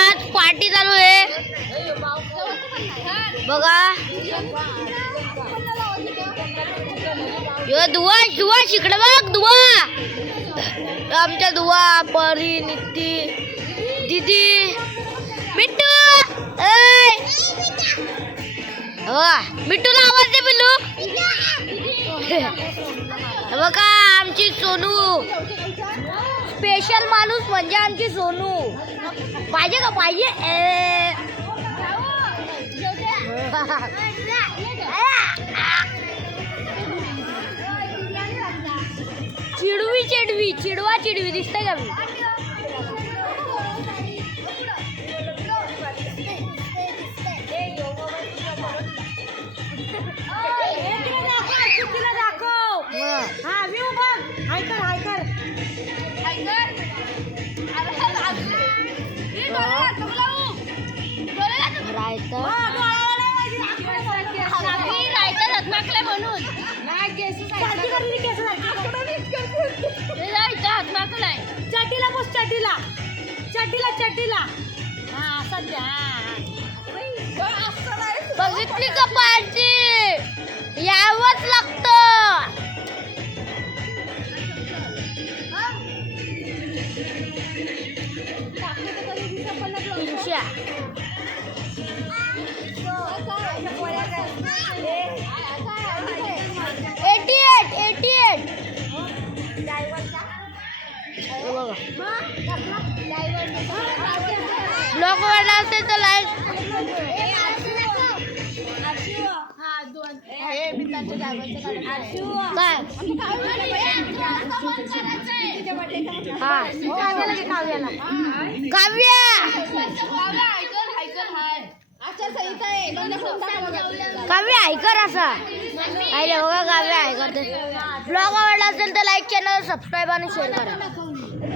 आज पार्टी चालू आहे बघा. दुवा दुवा शिकड बघ दुवा. आमच्या दुवा परी नित्ती दीदी मिट्टू. मिट्टूला आवाज दे पिल्लू. बघा आमची सोनू स्पेशल माणूस म्हणजे आमची सोनू. पाहिजे का पाहिजे. चिडवी चिडवी चिडवा चिडवी दिसतंय का मी. चटीला हा सध्या बघितली का पार्टी यावंच लागतं. ब्लॉग वाला असेल तर लाईक काव्य ऐकर असा बघा काव्य ऐकर. ब्लॉग आवडला असेल तर लाईक चॅनल सबस्क्राईब आणि शेअर करा.